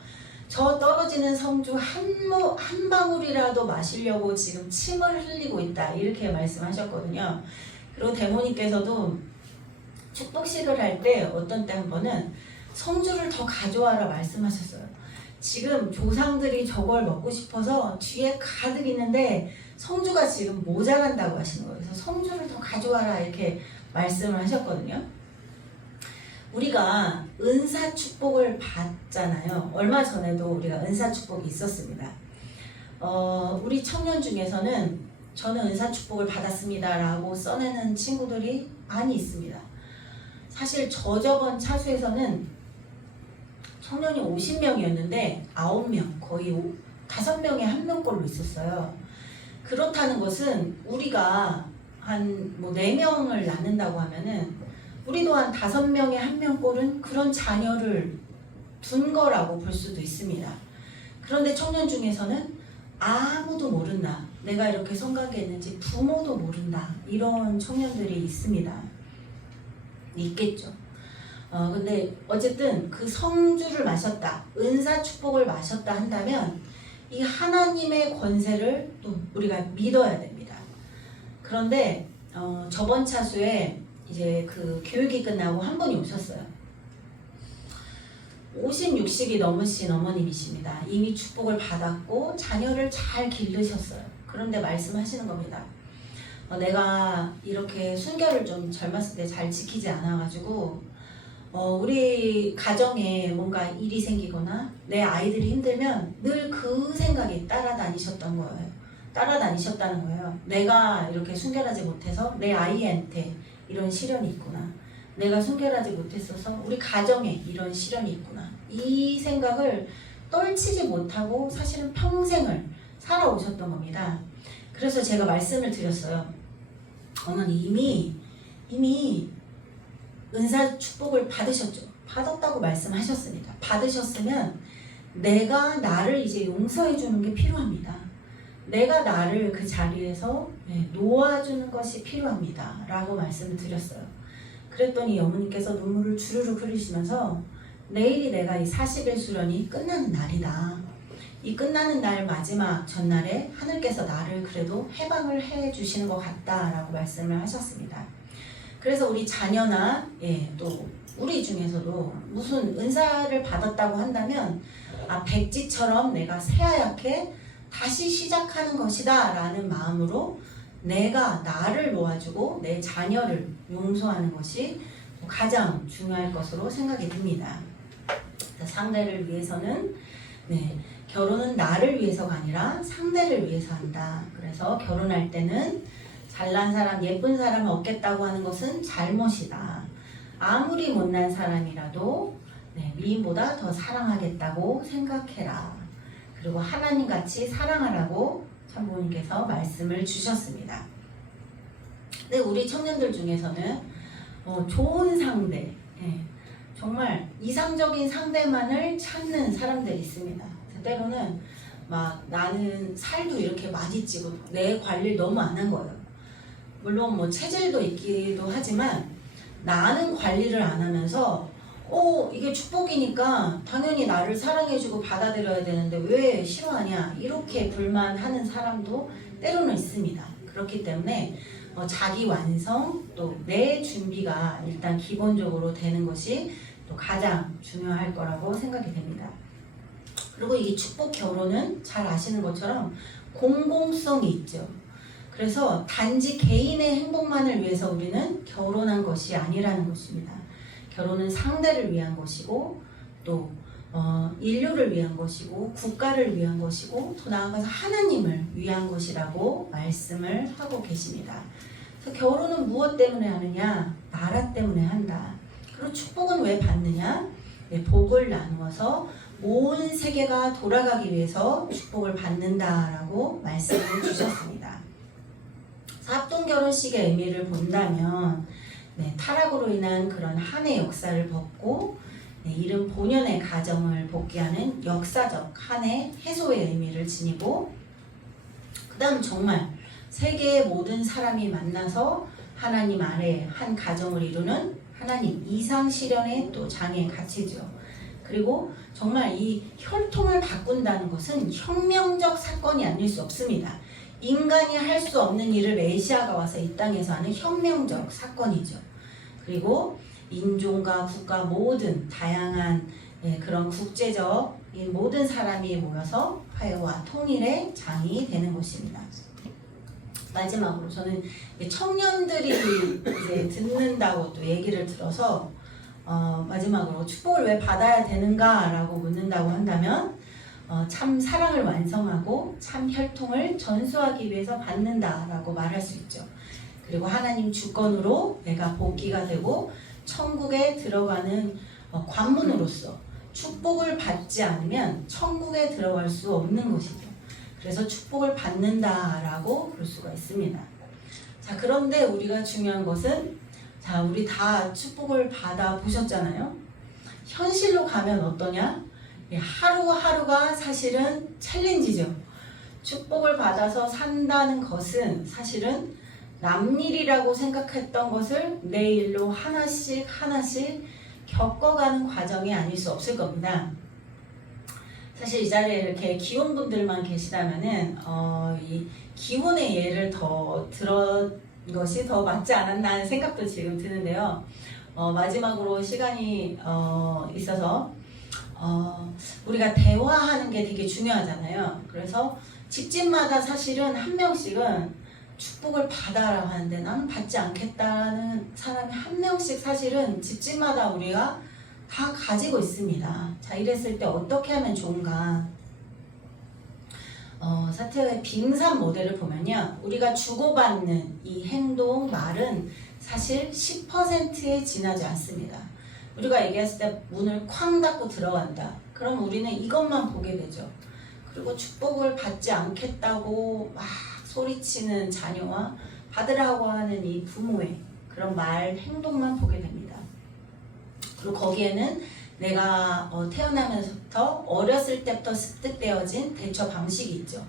저 떨어지는 성주 한 방울이라도 마시려고 지금 침을 흘리고 있다 이렇게 말씀하셨거든요. 그리고 대모님께서도 축복식을 할 때 어떤 때 한 번은 성주를 더 가져와라 말씀하셨어요. 지금 조상들이 저걸 먹고 싶어서 뒤에 가득 있는데 성주가 지금 모자란다고 하시는 거예요. 그래서 성주를 더 가져와라 이렇게 말씀을 하셨거든요. 우리가 은사 축복을 받잖아요. 얼마 전에도 우리가 은사 축복이 있었습니다. 우리 청년 중에서는 저는 은사 축복을 받았습니다 라고 써내는 친구들이 많이 있습니다. 사실 저번 차수에서는 청년이 50명이었는데 9명, 거의 5명에 1명꼴로 있었어요. 그렇다는 것은 우리가 한 4명을 낳는다고 하면은 우리도 한 5명에 1명꼴은 그런 자녀를 둔 거라고 볼 수도 있습니다. 그런데 청년 중에서는 아무도 모른다. 내가 이렇게 성가게 했는지 부모도 모른다. 이런 청년들이 있습니다. 있겠죠. 근데 어쨌든 그 성주를 마셨다, 은사 축복을 마셨다 한다면 이 하나님의 권세를 또 우리가 믿어야 됩니다. 그런데 저번 차수에 이제 그 교육이 끝나고 한 분이 오셨어요. 50, 60이 넘으신 어머님이십니다. 이미 축복을 받았고 자녀를 잘 기르셨어요. 그런데 말씀하시는 겁니다. 내가 이렇게 순결을 좀 젊었을 때 잘 지키지 않아가지고 우리 가정에 뭔가 일이 생기거나 내 아이들이 힘들면 늘 그 생각이 따라다니셨던 거예요. 따라다니셨다는 거예요. 내가 이렇게 순결하지 못해서 내 아이한테 이런 시련이 있구나. 내가 순결하지 못했어서 우리 가정에 이런 시련이 있구나. 이 생각을 떨치지 못하고 사실은 평생을 살아오셨던 겁니다. 그래서 제가 말씀을 드렸어요. 어머니 이미 은사 축복을 받으셨죠. 받았다고 말씀하셨습니다. 받으셨으면 내가 나를 이제 용서해 주는 게 필요합니다. 내가 나를 그 자리에서 놓아주는 것이 필요합니다. 라고 말씀을 드렸어요. 그랬더니 어머니께서 눈물을 주르륵 흘리시면서 내일이 내가 이 40일 수련이 끝나는 날이다. 이 끝나는 날 마지막 전날에 하늘께서 나를 그래도 해방을 해 주시는 것 같다라고 말씀을 하셨습니다. 그래서 우리 자녀나 또 우리 중에서도 무슨 은사를 받았다고 한다면 백지처럼 내가 새하얗게 다시 시작하는 것이다 라는 마음으로 내가 나를 놓아주고 내 자녀를 용서하는 것이 가장 중요할 것으로 생각이 듭니다. 상대를 위해서는 결혼은 나를 위해서가 아니라 상대를 위해서 한다. 그래서 결혼할 때는 잘난 사람, 예쁜 사람을 얻겠다고 하는 것은 잘못이다. 아무리 못난 사람이라도 미인보다 더 사랑하겠다고 생각해라. 그리고 하나님같이 사랑하라고 참부모님께서 말씀을 주셨습니다. 근데 우리 청년들 중에서는 좋은 상대, 정말 이상적인 상대만을 찾는 사람들이 있습니다. 때로는 막 나는 살도 이렇게 많이 찌고 내 관리를 너무 안 한 거예요. 물론 뭐 체질도 있기도 하지만 나는 관리를 안 하면서 이게 축복이니까 당연히 나를 사랑해주고 받아들여야 되는데 왜 싫어하냐 이렇게 불만하는 사람도 때로는 있습니다. 그렇기 때문에 자기 완성 또 내 준비가 일단 기본적으로 되는 것이 또 가장 중요할 거라고 생각이 됩니다. 그리고 이 축복 결혼은 잘 아시는 것처럼 공공성이 있죠. 그래서 단지 개인의 행복만을 위해서 우리는 결혼한 것이 아니라는 것입니다. 결혼은 상대를 위한 것이고 또 인류를 위한 것이고 국가를 위한 것이고 더 나아가서 하나님을 위한 것이라고 말씀을 하고 계십니다. 그래서 결혼은 무엇 때문에 하느냐? 나라 때문에 한다. 그리고 축복은 왜 받느냐? 복을 나누어서 온 세계가 돌아가기 위해서 축복을 받는다라고 말씀을 주셨습니다. 합동 결혼식의 의미를 본다면 타락으로 인한 그런 한 해 역사를 벗고 이른 본연의 가정을 복귀하는 역사적 한 해 해소의 의미를 지니고 그 다음 정말 세계의 모든 사람이 만나서 하나님 아래 한 가정을 이루는 하나님 이상 실현의 또 장의 가치죠. 그리고 정말 이 혈통을 바꾼다는 것은 혁명적 사건이 아닐 수 없습니다. 인간이 할 수 없는 일을 메시아가 와서 이 땅에서 하는 혁명적 사건이죠. 그리고 인종과 국가 모든 다양한 그런 국제적 모든 사람이 모여서 화해와 통일의 장이 되는 것입니다. 마지막으로 저는 청년들이 이제 듣는다고 또 얘기를 들어서 마지막으로 축복을 왜 받아야 되는가라고 묻는다고 한다면 참 사랑을 완성하고 참 혈통을 전수하기 위해서 받는다라고 말할 수 있죠. 그리고 하나님 주권으로 내가 복귀가 되고 천국에 들어가는 관문으로서 축복을 받지 않으면 천국에 들어갈 수 없는 것이죠. 그래서 축복을 받는다라고 볼 수가 있습니다. 자, 그런데 우리가 중요한 것은 우리 다 축복을 받아 보셨잖아요. 현실로 가면 어떠냐? 하루하루가 사실은 챌린지죠. 축복을 받아서 산다는 것은 사실은 남일이라고 생각했던 것을 내일로 하나씩 겪어가는 과정이 아닐 수 없을 겁니다. 사실 이 자리에 이렇게 기혼분들만 계시다면은 이 기혼의 예를 더 들은 것이 더 맞지 않았나 하는 생각도 지금 드는데요. 마지막으로 시간이 있어서 우리가 대화하는 게 되게 중요하잖아요. 그래서 집집마다 사실은 한 명씩은 축복을 받아라 하는데 나는 받지 않겠다는 사람이 한 명씩 사실은 집집마다 우리가 다 가지고 있습니다. 자, 이랬을 때 어떻게 하면 좋은가? 사태의 빙산 모델을 보면요. 우리가 주고받는 이 행동, 말은 사실 10%에 지나지 않습니다. 우리가 얘기했을 때 문을 쾅 닫고 들어간다. 그럼 우리는 이것만 보게 되죠. 그리고 축복을 받지 않겠다고 막 소리치는 자녀와 받으라고 하는 이 부모의 그런 말, 행동만 보게 됩니다. 그리고 거기에는 내가 태어나면서부터 어렸을 때부터 습득되어진 대처 방식이 있죠.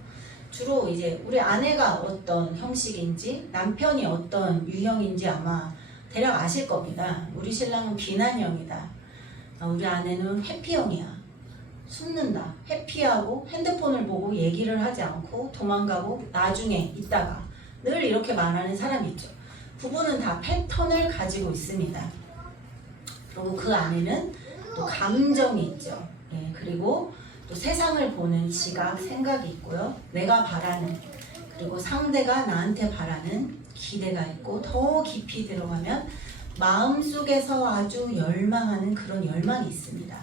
주로 이제 우리 아내가 어떤 형식인지 남편이 어떤 유형인지 아마 대략 아실 겁니다. 우리 신랑은 비난형이다. 우리 아내는 회피형이야. 숨는다. 회피하고 핸드폰을 보고 얘기를 하지 않고 도망가고 나중에 있다가 늘 이렇게 말하는 사람이 있죠. 부부는 다 패턴을 가지고 있습니다. 그리고 그 안에는 또 감정이 있죠. 예, 그리고 또 세상을 보는 시각, 생각이 있고요. 내가 바라는, 그리고 상대가 나한테 바라는 기대가 있고, 더 깊이 들어가면 마음속에서 아주 열망하는 그런 열망이 있습니다.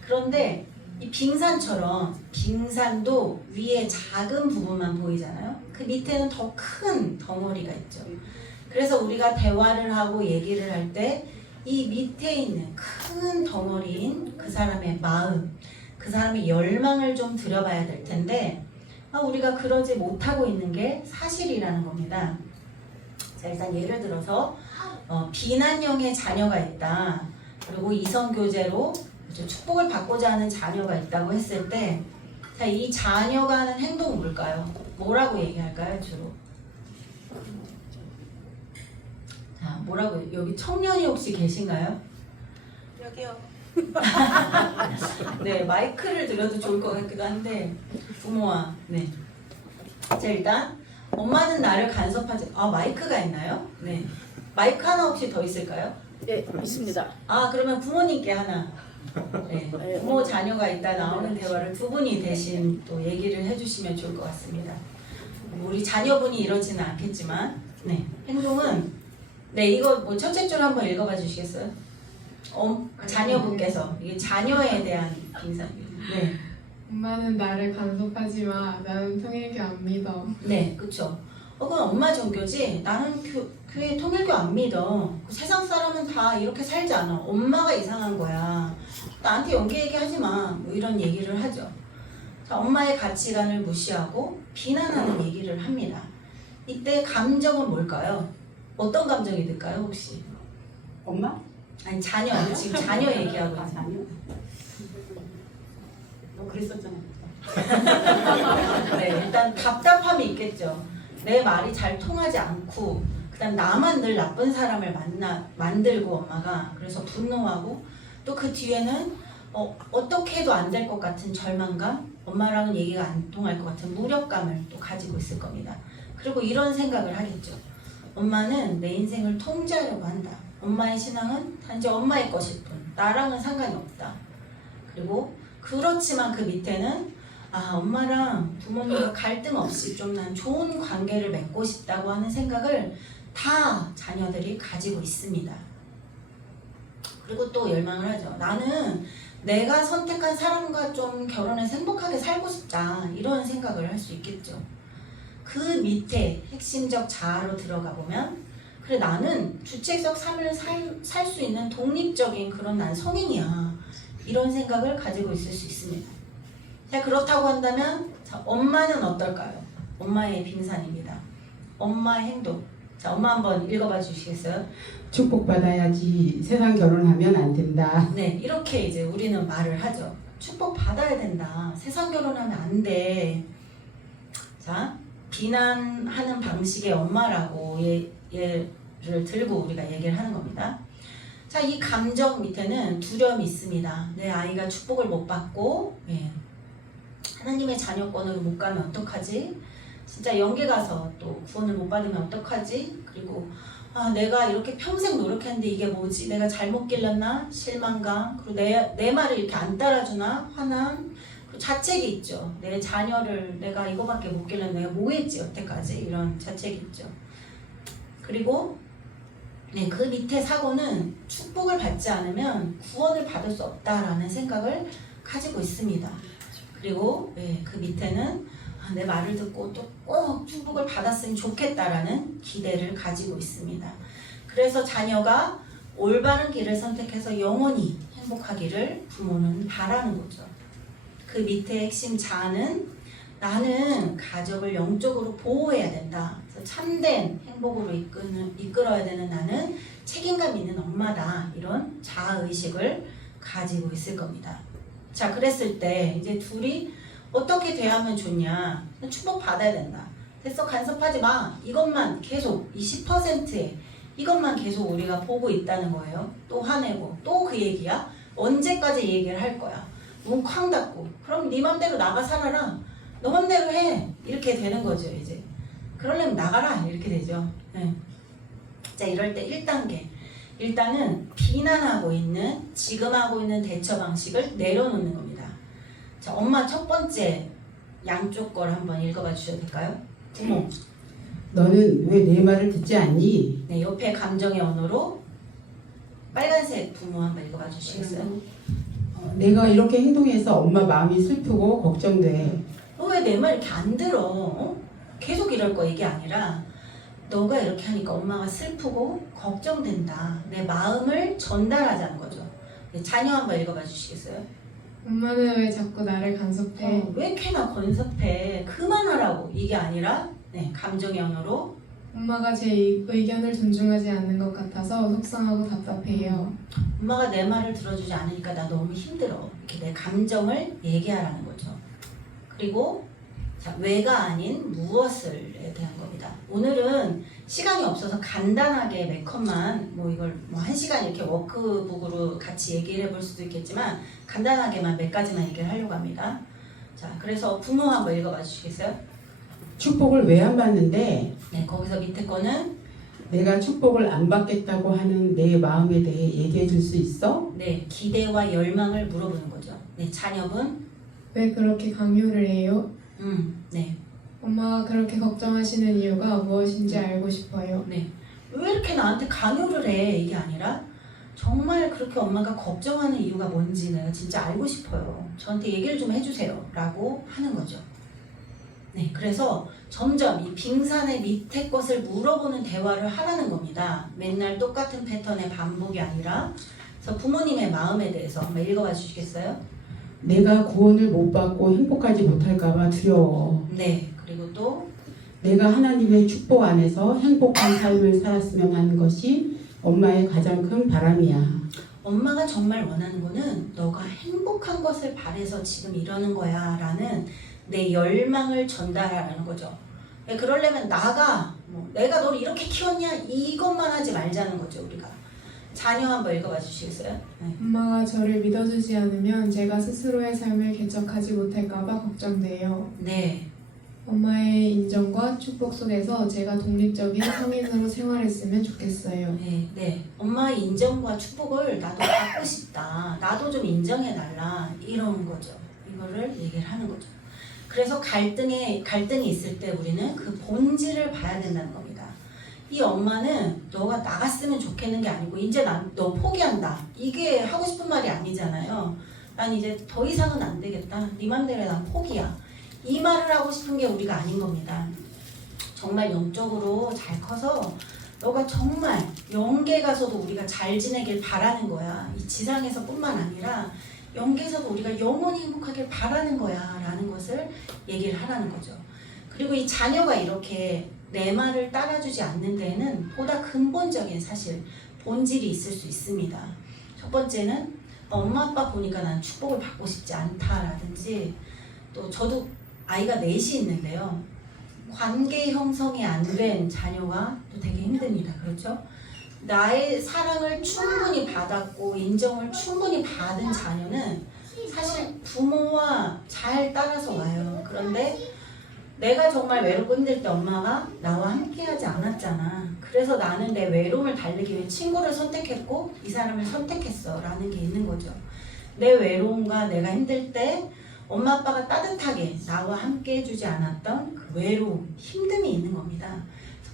그런데 이 빙산처럼 빙산도 위에 작은 부분만 보이잖아요. 그 밑에는 더 큰 덩어리가 있죠. 그래서 우리가 대화를 하고 얘기를 할 때 이 밑에 있는 큰 덩어리인 그 사람의 마음, 그 사람의 열망을 좀 들여봐야 될 텐데 우리가 그러지 못하고 있는 게 사실이라는 겁니다. 자, 일단 예를 들어서 비난형의 자녀가 있다. 그리고 이성교제로 축복을 받고자 하는 자녀가 있다고 했을 때 자, 이 자녀가 하는 행동은 뭘까요? 뭐라고 얘기할까요, 주로? 자, 뭐라고, 여기 청년이 혹시 계신가요? 여기요. 네, 마이크를 드려도 좋을 것 같기도 한데, 부모와, 네. 자, 일단, 엄마는 나를 간섭하지, 마이크가 있나요? 네. 마이크 하나 혹시 더 있을까요? 예, 있습니다. 그러면 부모님께 하나. 네, 부모 자녀가 있다 나오는 대화를 두 분이 대신 또 얘기를 해주시면 좋을 것 같습니다. 우리 자녀분이 이러지는 않겠지만, 네, 행동은 네, 이거 뭐 첫째 줄 한번 읽어봐 주시겠어요? 자녀분께서 이게 자녀에 대한 빙산이에요. 네, 엄마는 나를 간섭하지 마. 나는 통일교 안 믿어. 네, 그렇죠. 그건 엄마 종교지. 나는 교회 통일교 안 믿어. 세상 사람은 다 이렇게 살지 않아. 엄마가 이상한 거야. 나한테 연계 얘기하지 마. 뭐 이런 얘기를 하죠. 자, 엄마의 가치관을 무시하고 비난하는 얘기를 합니다. 이때 감정은 뭘까요? 어떤 감정이 들까요, 혹시? 엄마? 아니, 자녀. 지금 자녀 얘기하고 있어요. 자녀? 너 그랬었잖아. 네, 일단 답답함이 있겠죠. 내 말이 잘 통하지 않고 그다음 나만 늘 나쁜 사람을 만들고 엄마가 그래서 분노하고 또 그 뒤에는 어떻게 해도 안 될 것 같은 절망감, 엄마랑은 얘기가 안 통할 것 같은 무력감을 또 가지고 있을 겁니다. 그리고 이런 생각을 하겠죠. 엄마는 내 인생을 통제하려고 한다. 엄마의 신앙은 단지 엄마의 것일 뿐. 나랑은 상관이 없다. 그리고 그렇지만 그 밑에는 엄마랑 부모님과 갈등 없이 좀 난 좋은 관계를 맺고 싶다고 하는 생각을 다 자녀들이 가지고 있습니다. 그리고 또 열망을 하죠. 나는 내가 선택한 사람과 좀 결혼해서 행복하게 살고 싶다. 이런 생각을 할 수 있겠죠. 그 밑에 핵심적 자아로 들어가 보면 그래 나는 주체적 삶을 살 수 있는 독립적인 그런 난 성인이야. 이런 생각을 가지고 있을 수 있습니다. 자, 그렇다고 한다면 자, 엄마는 어떨까요? 엄마의 빙산입니다. 엄마의 행동. 자, 엄마 한번 읽어봐 주시겠어요? 축복받아야지. 세상 결혼하면 안 된다. 네, 이렇게 이제 우리는 말을 하죠. 축복 받아야 된다. 세상 결혼하면 안 돼. 자, 비난하는 방식의 엄마라고 예를 들고 우리가 얘기를 하는 겁니다. 자, 이 감정 밑에는 두려움이 있습니다. 내 아이가 축복을 못 받고 하나님의 자녀권으로 못 가면 어떡하지? 진짜 영계 가서 또 구원을 못 받으면 어떡하지? 그리고 내가 이렇게 평생 노력했는데 이게 뭐지? 내가 잘못 길렀나? 실망감. 그리고 내 말을 이렇게 안 따라주나? 화남. 그리고 자책이 있죠. 내 자녀를 내가 이거밖에 못 길렀는데 내가 뭐 했지? 여태까지? 이런 자책이 있죠. 그리고 그 밑에 사고는 축복을 받지 않으면 구원을 받을 수 없다라는 생각을 가지고 있습니다. 그리고 그 밑에는 내 말을 듣고 또 꼭 축복을 받았으면 좋겠다라는 기대를 가지고 있습니다. 그래서 자녀가 올바른 길을 선택해서 영원히 행복하기를 부모는 바라는 거죠. 그 밑에 핵심 자아는 나는 가족을 영적으로 보호해야 된다. 그래서 참된 행복으로 이끌어야 되는 나는 책임감 있는 엄마다. 이런 자아의식을 가지고 있을 겁니다. 자, 그랬을 때 이제 둘이 어떻게 대하면 좋냐? 축복 받아야 된다. 됐어, 간섭하지 마. 이것만 계속 이 10%에 이것만 계속 우리가 보고 있다는 거예요. 또 화내고 또 그 얘기야. 언제까지 얘기를 할 거야? 문 쾅 닫고 그럼 네 맘대로 나가 살아라. 너 맘대로 해. 이렇게 되는 거죠, 이제. 그러려면 나가라. 이렇게 되죠. 자, 이럴 때 1단계. 일단은 비난하고 있는, 지금 하고 있는 대처 방식을 내려놓는 겁니다. 자, 엄마 첫 번째 양쪽 걸 한번 읽어봐 주셔도 될까요? 부모. 너는 왜 내 말을 듣지 않니? 네, 옆에 감정의 언어로 빨간색 부모 한번 읽어봐 주시겠어요? 내가 이렇게 행동해서 엄마 마음이 슬프고 걱정돼. 너 왜 내 말 이렇게 안 들어? 계속 이럴 거 이게 아니라 너가 이렇게 하니까 엄마가 슬프고 걱정된다. 내 마음을 전달하자는 거죠. 네, 자녀 한번 읽어봐 주시겠어요? 엄마는 왜 자꾸 나를 간섭해? 왜 이렇게 나 건섭해? 그만하라고. 이게 아니라 감정의 언어로 엄마가 제 의견을 존중하지 않는 것 같아서 속상하고 답답해요. 엄마가 내 말을 들어주지 않으니까 나 너무 힘들어. 이렇게 내 감정을 얘기하라는 거죠. 그리고 자, 왜가 아닌 무엇을에 대한 겁니다. 오늘은 시간이 없어서 간단하게 매컷만 이걸 1시간 이렇게 워크북으로 같이 얘기를 해볼 수도 있겠지만 간단하게만 몇 가지만 얘기를 하려고 합니다. 자, 그래서 부모 한번 읽어봐 주시겠어요? 축복을 왜 안 받는데? 네, 거기서 밑에 거는 내가 축복을 안 받겠다고 하는 내 마음에 대해 얘기해 줄 수 있어? 네, 기대와 열망을 물어보는 거죠. 네, 자녀분. 왜 그렇게 강요를 해요? 네. 엄마가 그렇게 걱정하시는 이유가 무엇인지 알고 싶어요. 네. 왜 이렇게 나한테 강요를 해? 이게 아니라 정말 그렇게 엄마가 걱정하는 이유가 뭔지 내가 진짜 알고 싶어요. 저한테 얘기를 좀 해주세요. 라고 하는 거죠. 네. 그래서 점점 이 빙산의 밑에 것을 물어보는 대화를 하라는 겁니다. 맨날 똑같은 패턴의 반복이 아니라. 그래서 부모님의 마음에 대해서 한번 읽어봐 주시겠어요? 내가 구원을 못 받고 행복하지 못할까봐 두려워. 네. 그리고 또 내가 하나님의 축복 안에서 행복한 삶을 살았으면 하는 것이 엄마의 가장 큰 바람이야. 엄마가 정말 원하는 거는 너가 행복한 것을 바래서 지금 이러는 거야 라는 내 열망을 전달하라는 거죠. 그러려면 나가 내가 너를 이렇게 키웠냐 이것만 하지 말자는 거죠. 우리가 자녀 한번 읽어봐 주시겠어요? 네. 엄마가 저를 믿어주지 않으면 제가 스스로의 삶을 개척하지 못할까봐 걱정돼요. 네. 엄마의 인정과 축복 속에서 제가 독립적인 성인으로 생활했으면 좋겠어요. 네. 엄마의 인정과 축복을 나도 받고 싶다. 나도 좀 인정해달라. 이런 거죠. 이거를 얘기를 하는 거죠. 그래서 갈등이 있을 때 우리는 그 본질을 봐야 된다는 겁니다. 이 엄마는 너가 나갔으면 좋겠는 게 아니고 이제 너 포기한다. 이게 하고 싶은 말이 아니잖아요. 난 이제 더 이상은 안 되겠다. 네 맘대로 난 포기야. 이 말을 하고 싶은 게 우리가 아닌 겁니다. 정말 영적으로 잘 커서 너가 정말 영계 가서도 우리가 잘 지내길 바라는 거야. 이 지상에서 뿐만 아니라 영계에서도 우리가 영원히 행복하길 바라는 거야 라는 것을 얘기를 하라는 거죠. 그리고 이 자녀가 이렇게 내 말을 따라주지 않는 데에는 보다 근본적인 사실 본질이 있을 수 있습니다. 첫 번째는 엄마 아빠 보니까 난 축복을 받고 싶지 않다라든지 또 저도 아이가 넷이 있는데요. 관계 형성이 안 된 자녀가 또 되게 힘듭니다. 그렇죠? 나의 사랑을 충분히 받았고 인정을 충분히 받은 자녀는 사실 부모와 잘 따라서 와요. 그런데 내가 정말 외롭고 힘들 때 엄마가 나와 함께하지 않았잖아. 그래서 나는 내 외로움을 달래기 위해 친구를 선택했고 이 사람을 선택했어 라는 게 있는 거죠. 내 외로움과 내가 힘들 때 엄마 아빠가 따뜻하게 나와 함께 해주지 않았던 그 외로움, 힘듦이 있는 겁니다.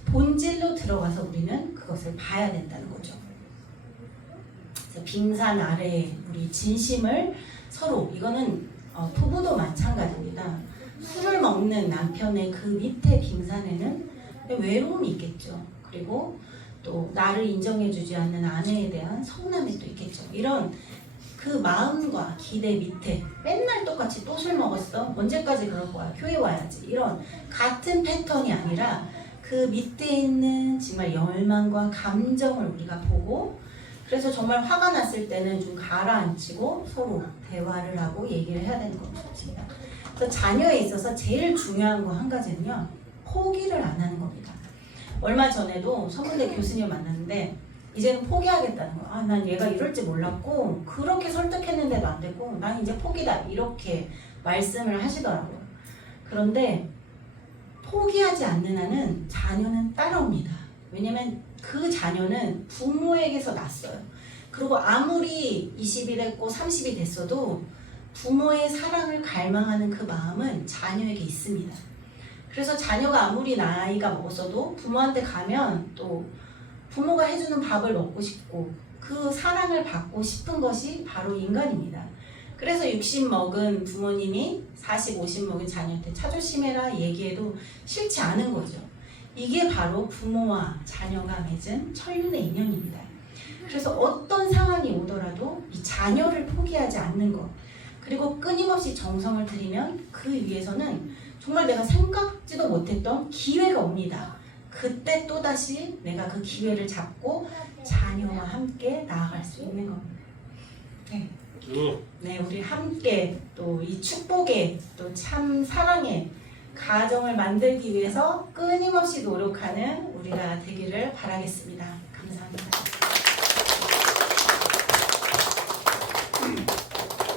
본질로 들어가서 우리는 그것을 봐야 된다는 거죠. 빙산 아래에 우리 진심을 서로, 이거는 부부도 마찬가지입니다. 술을 먹는 남편의 그 밑에 빙산에는 외로움이 있겠죠. 그리고 또 나를 인정해주지 않는 아내에 대한 서운함이 또 있겠죠. 이런 그 마음과 기대 밑에 맨날 똑같이 또 술 먹었어? 언제까지 그럴 거야? 교회 와야지. 이런 같은 패턴이 아니라 그 밑에 있는 정말 열망과 감정을 우리가 보고, 그래서 정말 화가 났을 때는 좀 가라앉히고 서로 대화를 하고 얘기를 해야 되는 것입니다. 그래서 자녀에 있어서 제일 중요한 거 한 가지는요, 포기를 안 하는 겁니다. 얼마 전에도 서문대 교수님 만났는데 이제는 포기하겠다는 거예요. 아, 난 얘가 이럴지 몰랐고 그렇게 설득했는데도 안 됐고 난 이제 포기다, 이렇게 말씀을 하시더라고요. 그런데 포기하지 않는 한은 자녀는 따라옵니다. 왜냐면 그 자녀는 부모에게서 났어요. 그리고 아무리 20이 됐고 30이 됐어도 부모의 사랑을 갈망하는 그 마음은 자녀에게 있습니다. 그래서 자녀가 아무리 나이가 먹었어도 부모한테 가면 또 부모가 해주는 밥을 먹고 싶고 그 사랑을 받고 싶은 것이 바로 인간입니다. 그래서 60 먹은 부모님이 40, 50 먹은 자녀한테 자존심해라 얘기해도 싫지 않은 거죠. 이게 바로 부모와 자녀가 맺은 천륜의 인연입니다. 그래서 어떤 상황이 오더라도 이 자녀를 포기하지 않는 것, 그리고 끊임없이 정성을 들이면 그 위에서는 정말 내가 생각지도 못했던 기회가 옵니다. 그때 또다시 내가 그 기회를 잡고 자녀와 함께 나아갈 수 있는 겁니다. 네, 우리 함께 또 이 축복의 또 참 사랑의 가정을 만들기 위해서 끊임없이 노력하는 우리가 되기를 바라겠습니다. 감사합니다.